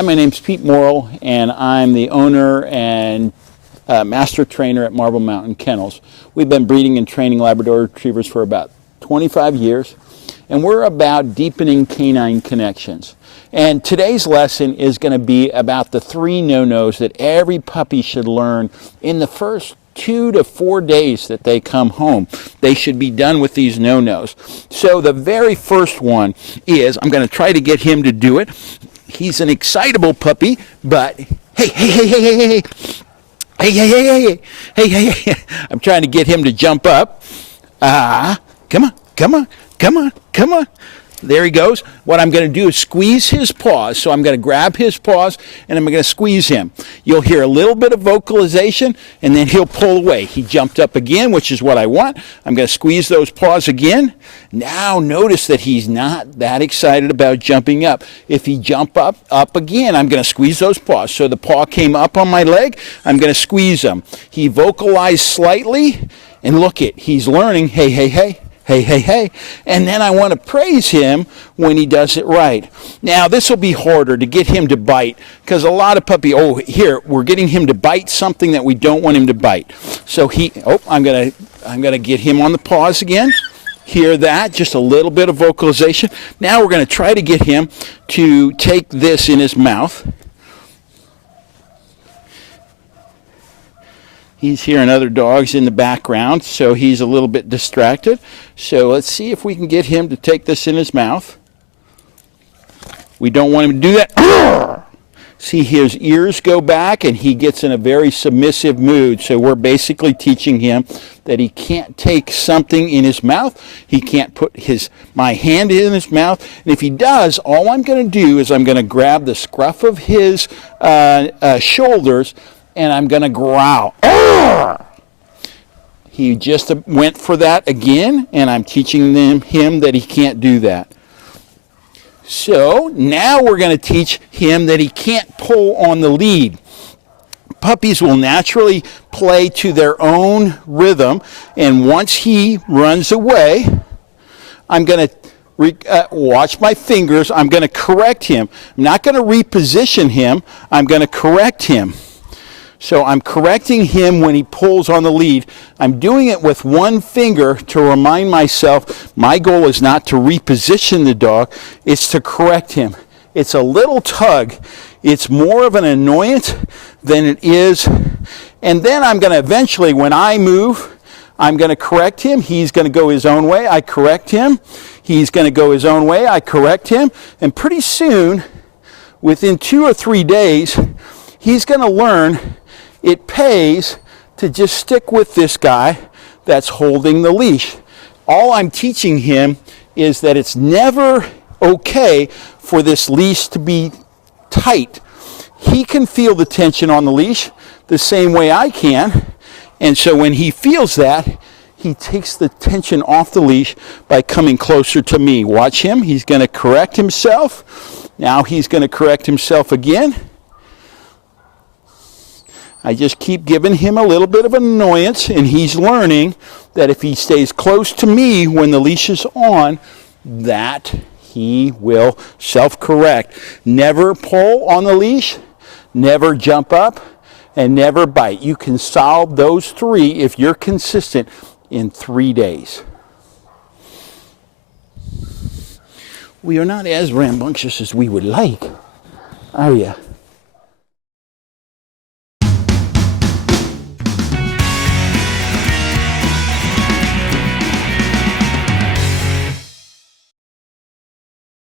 Hi, my name's Pete Morrill, and I'm the owner and master trainer at Mountain Kennels. We've been breeding and training Labrador Retrievers for about 25 years, and we're about deepening canine connections. And today's lesson is going to be about the 3 no-nos that every puppy should learn in the first 2 to 4 days that they come home. They should be done with these no-nos. So the very first one is, I'm going to try to get him to do it. He's an excitable puppy, but hey. I'm trying to get him to jump up. Come on. There he goes. What I'm going to do is squeeze his paws. So I'm going to grab his paws and I'm going to squeeze him. You'll hear a little bit of vocalization and then he'll pull away. He jumped up again, which is what I want. I'm going to squeeze those paws again. Now notice that he's not that excited about jumping up. If he jump up again, I'm going to squeeze those paws. So the paw came up on my leg. I'm going to squeeze him. He vocalized slightly and look it. He's learning, hey. And then I want to praise him when he does it right. Now, this will be harder to get him to bite because a lot of we're getting him to bite something that we don't want him to bite. So I'm going to get him on the paws again. Hear that? Just a little bit of vocalization. Now we're going to try to get him to take this in his mouth. He's hearing other dogs in the background, so he's a little bit distracted. So let's see if we can get him to take this in his mouth. We don't want him to do that. See, his ears go back, and he gets in a very submissive mood. So we're basically teaching him that he can't take something in his mouth. He can't put my hand in his mouth. And if he does, all I'm going to do is I'm going to grab the scruff of his shoulders, and I'm going to growl. He just went for that again, and I'm teaching him that he can't do that. So now we're going to teach him that he can't pull on the lead. Puppies will naturally play to their own rhythm, and once he runs away, I'm going to watch my fingers. I'm going to correct him. I'm not going to reposition him. I'm going to correct him. So I'm correcting him when he pulls on the lead. I'm doing it with one finger to remind myself my goal is not to reposition the dog, it's to correct him. It's a little tug. It's more of an annoyance than it is. And then I'm going to eventually, when I move, I'm going to correct him. He's going to go his own way. I correct him. He's going to go his own way. I correct him. And pretty soon, within 2 or 3 days, he's going to learn it pays to just stick with this guy that's holding the leash. All I'm teaching him is that it's never okay for this leash to be tight. He can feel the tension on the leash the same way I can. And so when he feels that, he takes the tension off the leash by coming closer to me. Watch him. He's going to correct himself. Now he's going to correct himself again. I just keep giving him a little bit of annoyance, and he's learning that if he stays close to me when the leash is on, that he will self-correct. Never pull on the leash, never jump up, and never bite. You can solve those 3 if you're consistent in 3 days. We are not as rambunctious as we would like, are you?